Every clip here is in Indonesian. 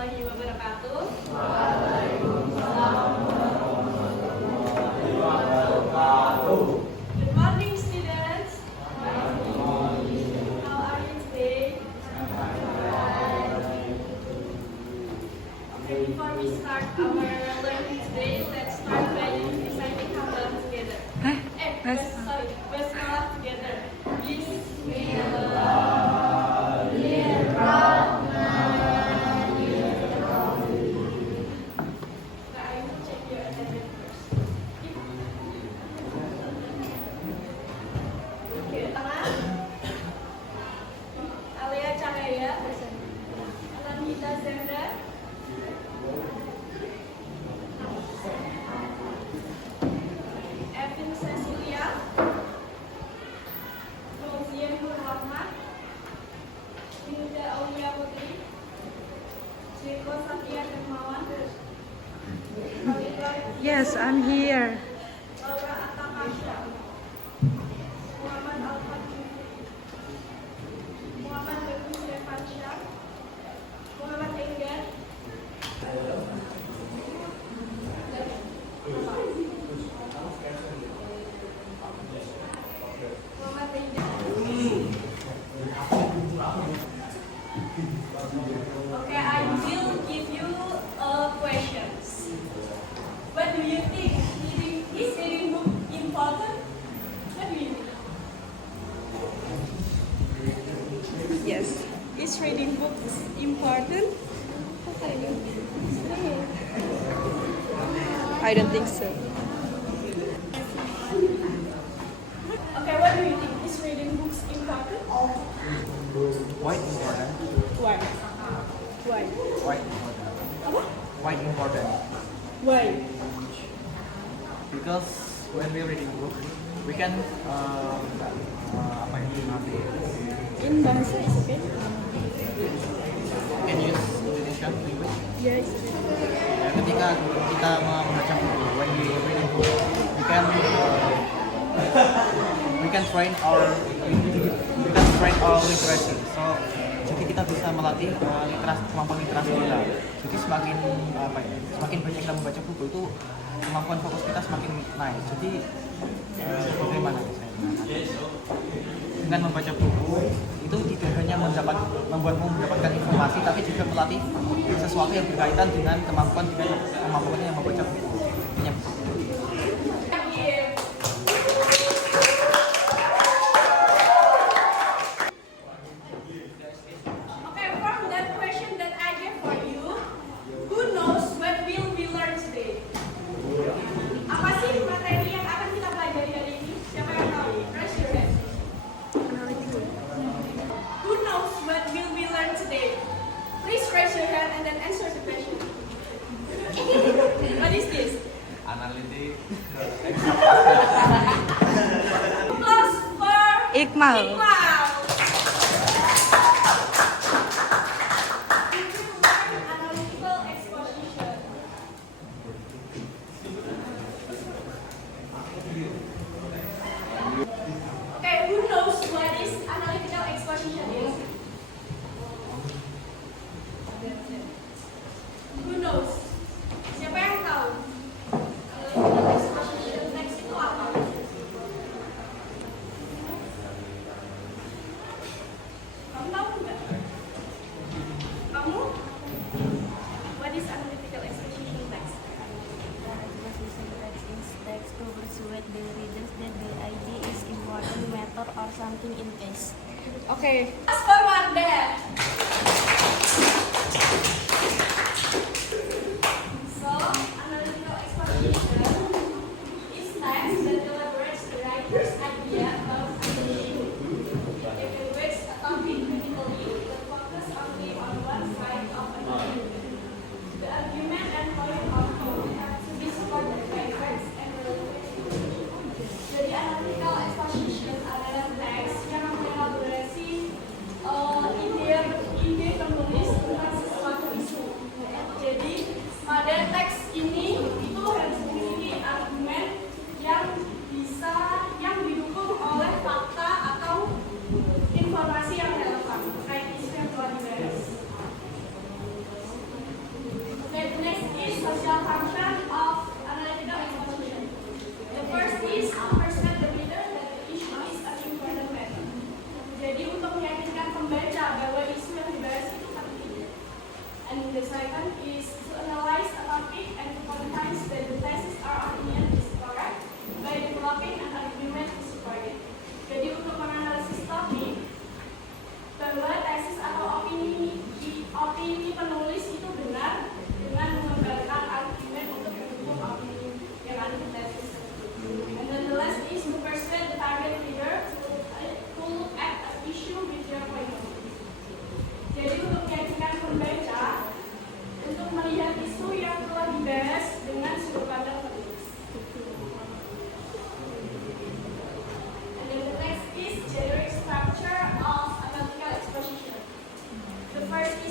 warahmatullahi wabarakatuh. Good morning, students. How are you today? Okay, before we start our learning today, let's start by reciting hamdalah together. Basmalah together. Yes, I'm here. Okay, I will give you questions. What do you think? Is reading book important? What do you think? Yes. Is reading books important? I don't think so. Okay, what do you think? Is reading books important? Why important? Why? Why? Why important? Why important? Why? Because when we reading book, we can apa ini nanti In bahasa is okay? can use Indonesian language. Yes. Ya, ketika kita membaca buku, when we reading book, we can train our literacy. So jadi kita bisa melatih kemampuan literasi kita. Jadi semakin banyak kita membaca buku itu kemampuan fokus kita semakin naik. Jadi bagaimana saya dengan membaca buku itu tidak hanya membuatmu mendapatkan informasi, tapi juga melatih sesuatu yang berkaitan dengan kemampuannya yang membaca buku. Okay, from that question that I gave for you, who knows what will we learn today? Apa sih materi yang akan kita pelajari hari ini? Siapa yang tahu? Raise your hand. Who knows what will we learn today? Please raise your hand and then answer the question. What is this? Analitik. Plus for Iqmal. Iqmal. We will learn analytical exposition. Okay, who knows what is analytical exposition is? Who knows? Siapa yang tahu? Analytical exposition text itu apa? Kamu tahu nggak? Kamu? What is analytical exposition text? Text to persuade the readers that the idea is important matter or something in case. Okay. Ask for Wardah. So, analytical exposition is text that elaborates the writer's idea about an issue. It evaluates a topic critically but focus only on one side of an issue. The argument and point of view have to be supported by facts and relevant information. Jadi analytical exposition adalah teks yang mengelaborasi ide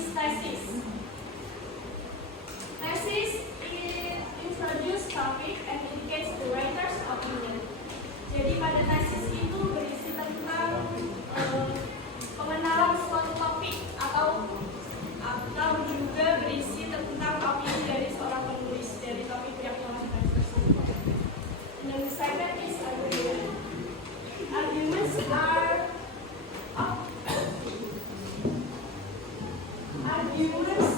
is thesis. Thesis introduce topic and indicates the writer's opinion. Jadi pada tesis itu berisi tentang pengenalan suatu topik atau juga berisi tentang opini dari seorang penulis dari topik yang telah dibahas tersebut. And then the second is argument. Arguments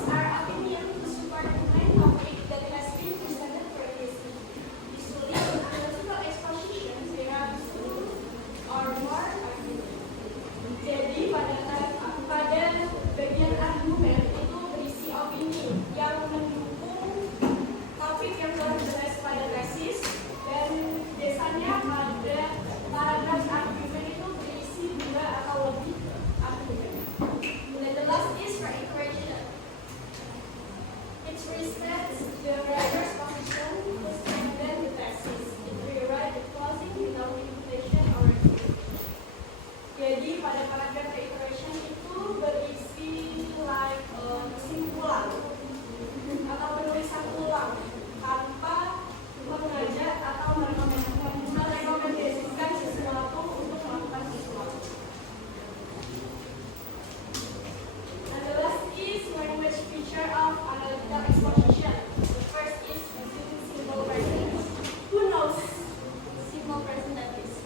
are opinion to support the main topic that has been presented previously. Usually, in analytical expositions, there are two or more arguments. Jadi pada bagian argumen itu berisi opini yang mendukung topik yang telah dibahas pada tesis, dan biasanya pada paragraf argumen itu berisi 2 atau lebih argumen. And the last is reiteration. It restates the writer's position to strengthen the thesis. It rewrites the closing without limitation or review. Jadi pada paragraf reiteration itu berisi like kesimpulan atau penulisan ulang tanpa mengajak atau merekomendasikan sesuatu untuk melakukan sesuatu. And the last is language feature of analytical exposition. The first is using simple present. Who knows simple present tense?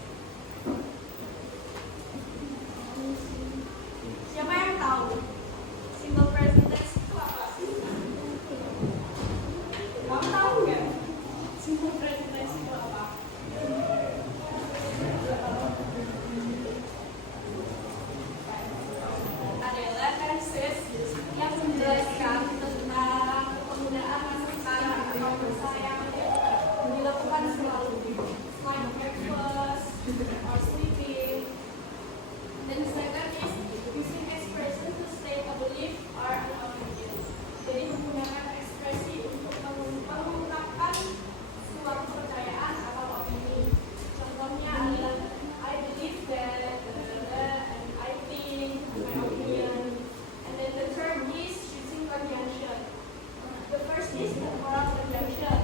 Siapa yang tahu simple present tense itu apa sih? Kamu tahu nggak simple present tense itu apa? Adalah tenses yang menjelaskan tentang penggunaan masa sekarang atau masa yang dilakukan selalu, like breakfast or sleeping. Dan the second is using expression to state a belief or an opinion. Jadi menggunakan ekspresi untuk mengungkapkan suatu kepercayaan atau opini. Contohnya adalah I believe that, and I think, my opinion. And then the third is using conjunction. The first is temporal conjunction.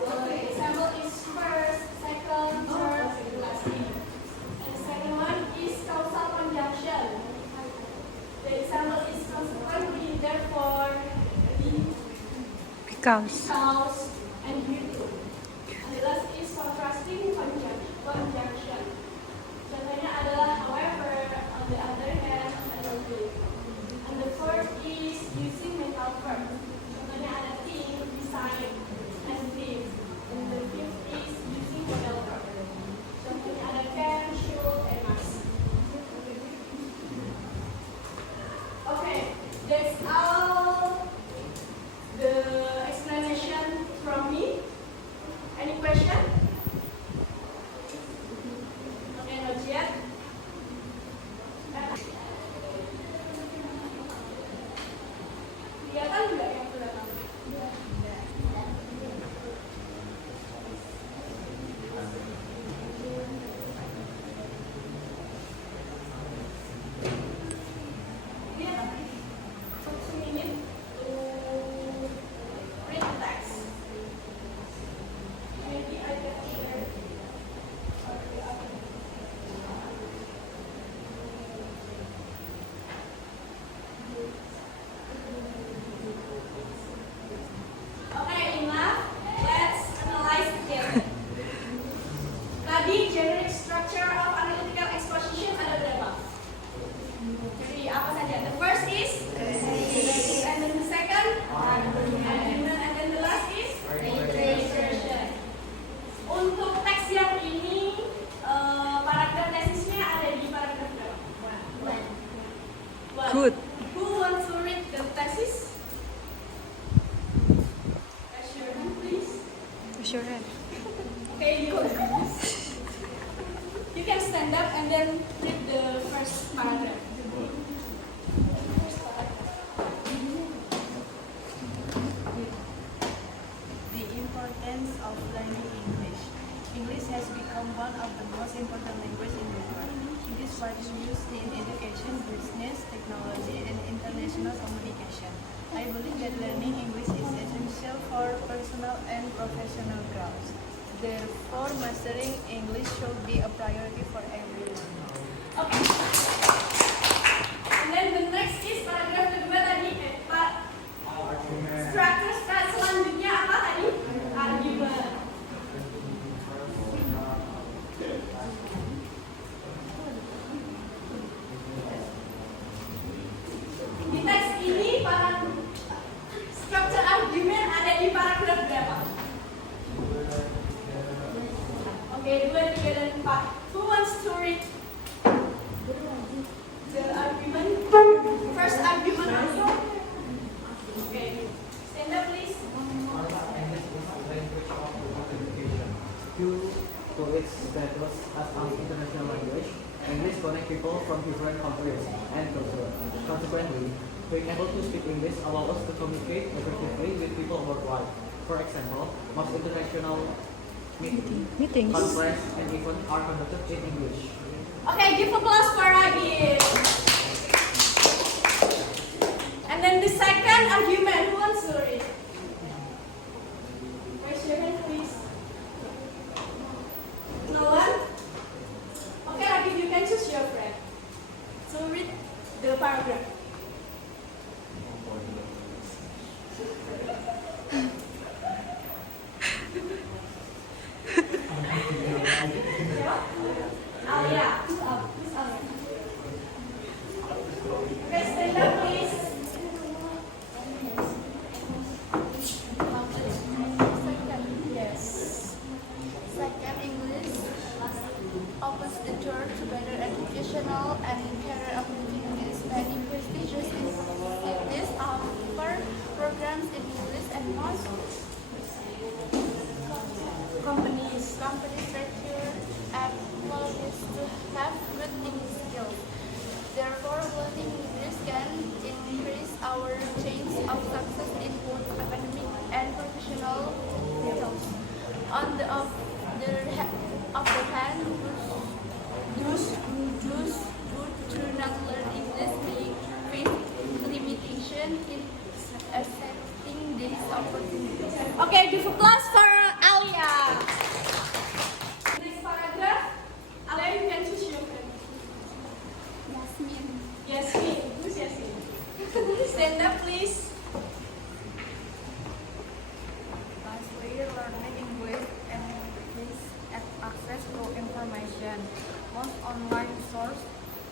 The example is first, second, third, and last. And the second one is causal conjunction. The example is consequently, therefore, Because. and due to. And the last is contrasting conjunction. Contohnya adalah however, on the other hand, and although. And the fourth is using mental verb. Contohnya ada think, decide, and live. And the fifth is using modal verb. Contohnya ada can, should, and must. Okay, that's all the explanation from me. Any question? Okay, not yet. Kelihatan nggak yang kelihatan? Yeah. 2 minutes to read the text. Maybe I can share. Okay, enough. Let's analyze together. Tadi generic structure of analytical exposition ada berapa? Jadi apa saja? The first is and then the second and then the last is reiteration. Untuk teks yang ini paragraf tesisnya ada di paragraf berapa? One. Good. Who wants to read the thesis? Raise your hand, please. Raise your hand. Okay, you can stand up and then read the first paragraph. The importance of learning English. English has become one of the most important languages in the world. It is widely used in education, business, technology, and international communication. that learning English is essential for personal and professional growth. Therefore, mastering English should be a priority for everyone. Okay. And then the next is paragraf kedua tadi, structure selanjutnya apa tadi? Argument. Di teks ini structure argument ada di paragraf berapa? Oke, 2, 3, dan 4. Who wants to read the argument? First argument also. Okay. Stand up, please. Due to its status as an international language, English connects people from different countries and cultures. Consequently, being able to speak English allows us to communicate effectively with people worldwide. For example, most international Meetings. conferences and events are conducted in English. Okay, give applause for Agil. And then the second argument, who wants to read? Raise your hand, please. No one? Okay, Agil, you can choose your friend. So read the paragraph. Alia, who's up? Who's Alia? Okay, stand up, please. Yes. Second, English opens the door to better educational and career opportunities. Many prestigious institutes offer programs in English, and most companies require employees to have good English skills. Therefore, learning English can increase our chance of success in both academic and professional fields. On the other hand, those who do not learn English may face limitation in accepting these opportunities. Okay, give applause for Alia. Next paragraph. Alia, you can choose your friend. Yasmin. Yasmin. Who's Yasmin? Stand up, please. Lastly, learning English and access to information. Most online source,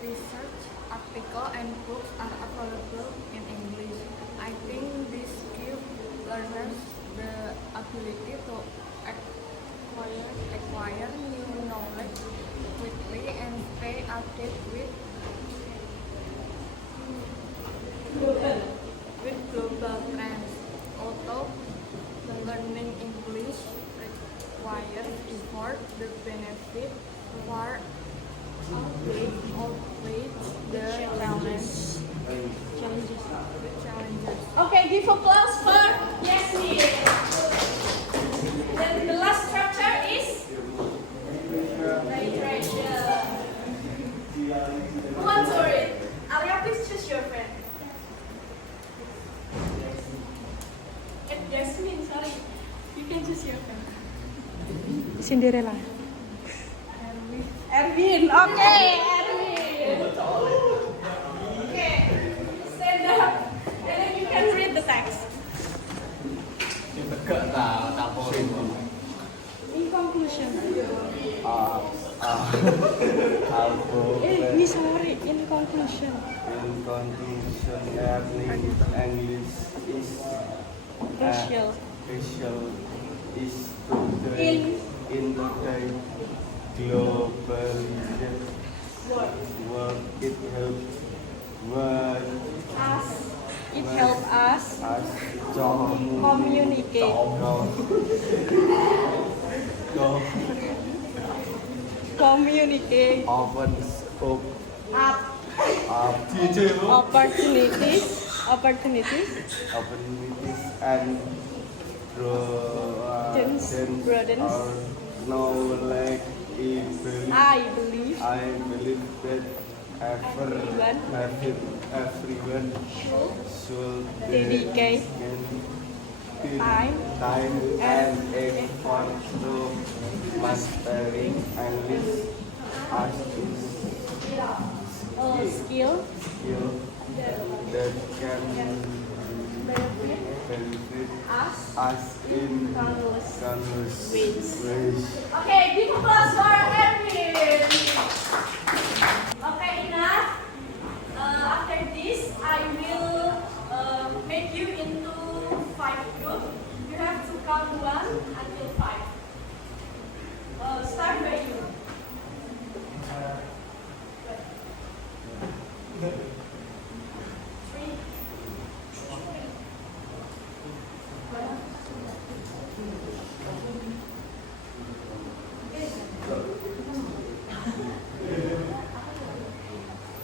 research, articles, and books are available in English. I think this gives learners the ability to acquire new knowledge quickly and stay updated with global trends. Although learning English requires effort, the benefit far outweighs the challenges. Okay, give applause for Yasmin. Then the last structure is literature. Who wants to read? Alia, please choose your friend. Yasmin, sorry. You can choose your friend. Cinderella. Erwin. Okay, Erwin. Okay. Stand up. And then you can read the text. In conclusion. In Sorry. In conclusion. conclusion, learning English is Crucial. is today in the globalized world. It helps It helps us us to communicate. Communicate. opens Up. opportunities Opportunities. and Broadens our knowledge. I believe I believe that everyone should dedicate time and effort to mastering English as skill skill that can benefit us in countless countless ways. ways. Okay, give applause for Erwin. Okay, enough. After this, I will make you into 5 groups. You have to count 1 until 5. Start by you. Three.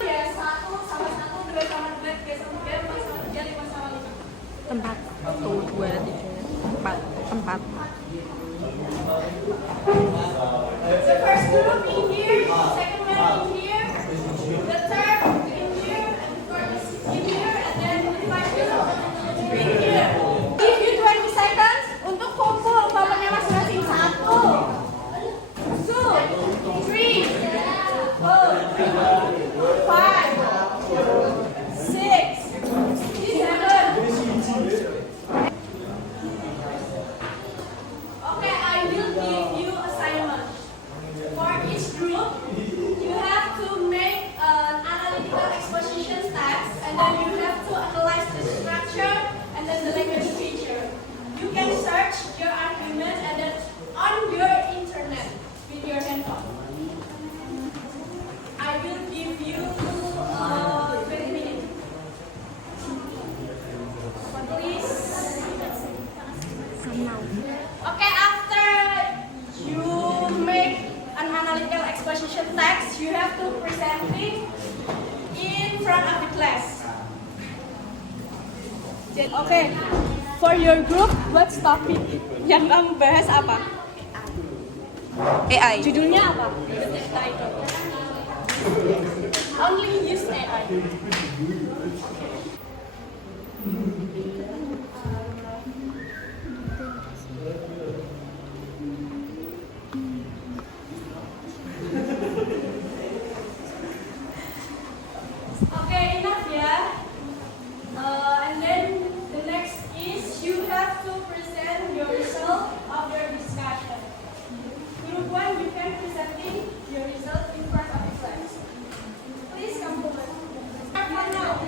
Ya, 1 sama 1, 2 sama 2, 3 sama 3, 4 sama 3, 5 sama 5. Tempat. 1, 2, 3, 4. Tempat. The first group in here, second one in here, the third in here, and the fourth in here, and then the fifth group in here. Give you 20 seconds untuk kumpul bapaknya masing-masing. 1, 2, 3, 4, 5, 6, 7. Okay, I will give you assignment. For each group, you have to make an analytical exposition text, and then you have to analyze the structure and then the language feature. You can search your argument and then on your internet with your handphone. I will give you 20 minutes. Please. Okay, after you make an analytical exposition text, you have to present it in front of the class. Okay, for your group, what's topic? Yang kamu bahas apa? AI. Judulnya apa? Only use AI. Okay, enough ya. And then the next is you have to present your result of your discussion. Group 1, you can presenting your result in front of the class. Please come forward. Start one now.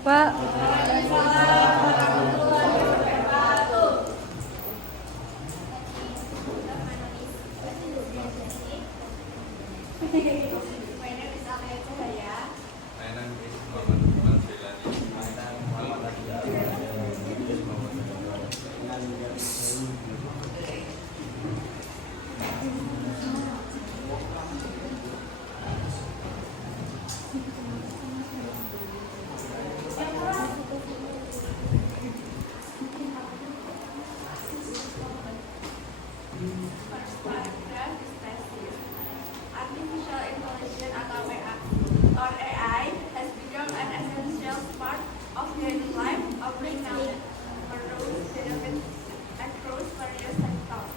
Pak, First paragraph is thesis. Artificial intelligence atau AI has become an essential part of daily life, offering knowledge, roles, benefits across various sectors.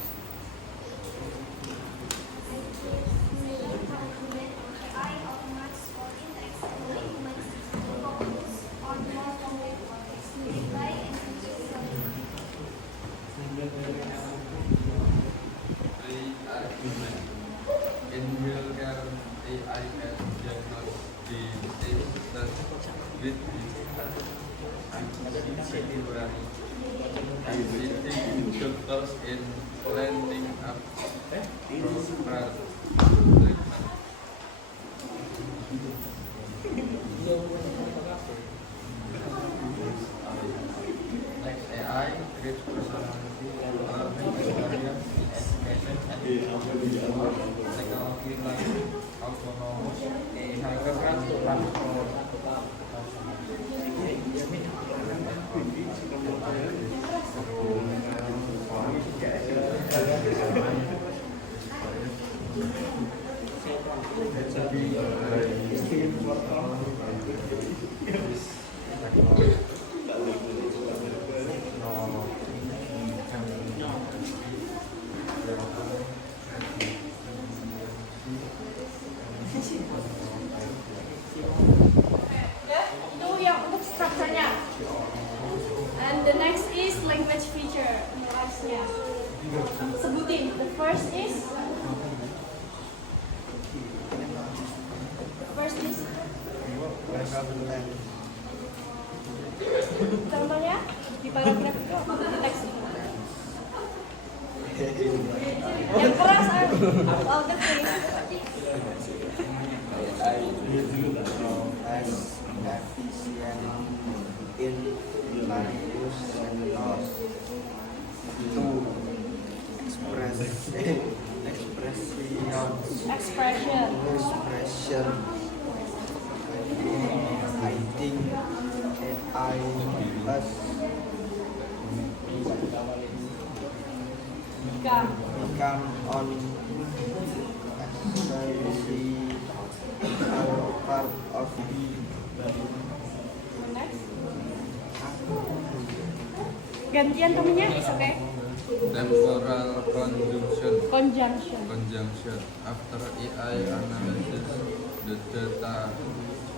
AI automates coding tasks, humans focus on more complex topics, reply and In healthcare, AI can diagnose diseases with assisting doctors in planning up proper treatment. Next, AI creates personality experience, education, and technology like autonomous vehicle transport. 15. The first is contohnya di paragraf itu di teks yang keras louder please. AI as efficient in language scenarios to expression. I think AI has become on part of Gantian temennya is okay. Temporal Conjunction. conjunction. After AI analysis the data,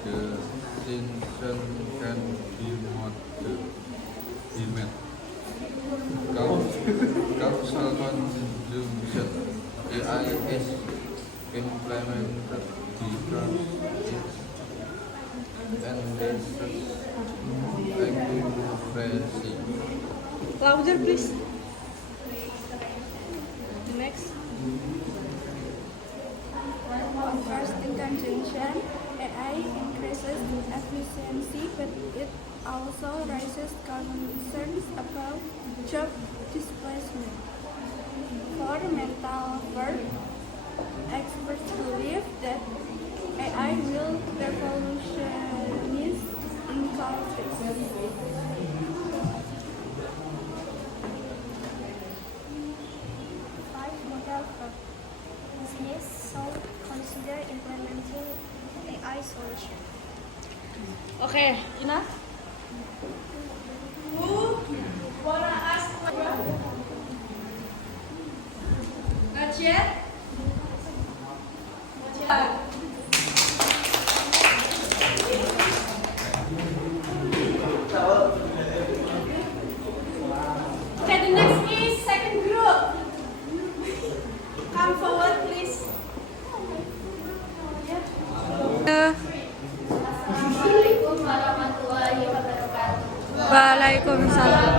the distinction can be made. Causal conjunction. AI is implemented because it enhances accuracy. Louder please. Next. First, in conjunction, AI increases efficiency, but it also raises concerns about job displacement. For mental work, experts believe that AI will revolutionize in countries. Model for business, so consider implementing AI solution. Okay, Ina. Who wanna ask? Not yet? Okay, the next is second group. Come forward, please. Assalamualaikum warahmatullahi wabarakatuh. Waalaikumsalam.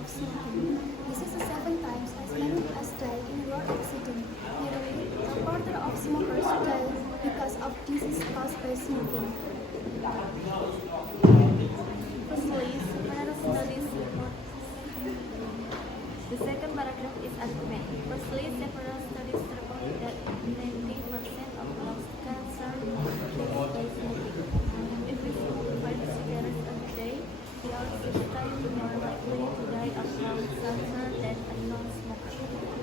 Of smoking. This is the 7 times as many as die in road accident. Nearly a quarter of smokers die because of disease caused by smoking. Firstly, several studies report. The second paragraph is argument. Firstly, several studies report that 90% of lung cancer is caused by smoking. If we smoke 5 cigarettes a day, we are 6 times more likely to die of lung cancer than a non-smoker.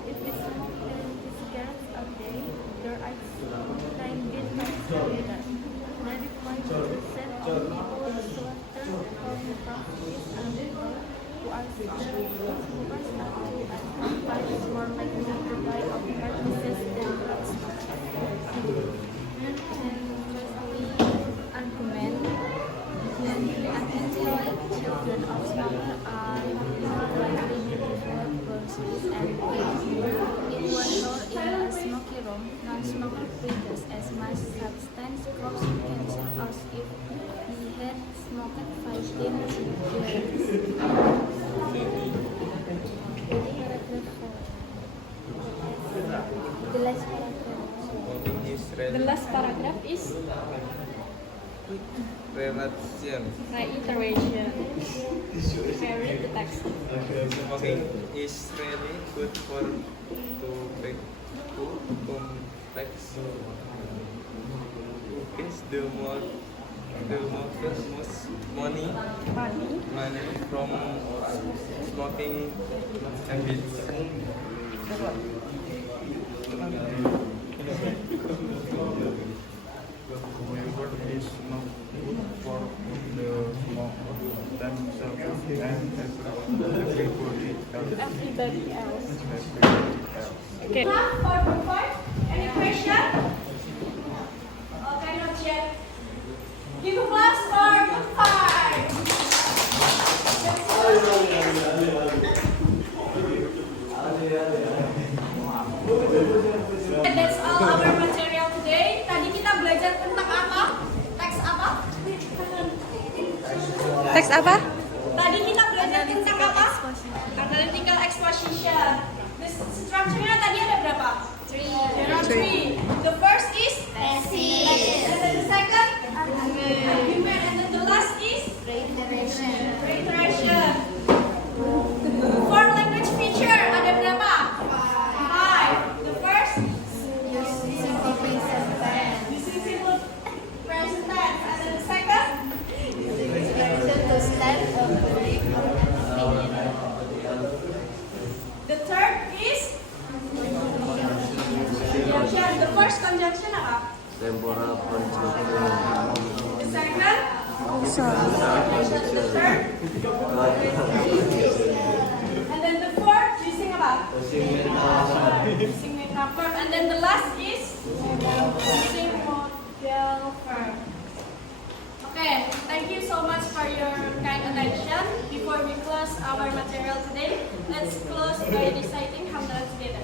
If we smoke 10 cigarettes a day, there are 19 times greater. 95% of people who suffer from bronchitis and people who are smokers are 2 and 3 times more likely to die of heart disease than non-smokers. Argument. Children of smokers are more likely to develop bronchitis and asthma. If one door in a smoky room, non-smoker breathes as much substance cross cancer as if he had smoked 15 cigarettes. The last paragraph. The last paragraph is Reiteration. reiteration. Okay, read the text. Smoking is really good for tobacco complex. Is the more the most money from smoking habits. However, it is not good for the smoker themselves and everybody else. Everybody else. Everybody else. Okay. For group 5, any question? Okay, not yet. Give applause for group 5. And that's all our material today. Tadi kita belajar tentang apa? Teks apa? Teks apa? Tadi kita belajar tentang apa? Analytical exposition. The structure-nya tadi ada berapa? There are three. The first is Thesis. and then the second argument, and then the last is reiteration. For language feature ada berapa? 5. The first using simple present tense, and then the second the third is conjunction. The first conjunction apa? Temporal conjunction. The second conjunction. The third and then the fourth using apa? Using main verb. And then the last is using modal verb. Okay, thank you so much for your kind attention. Before we close our material today, let's close by reciting hamdalah together.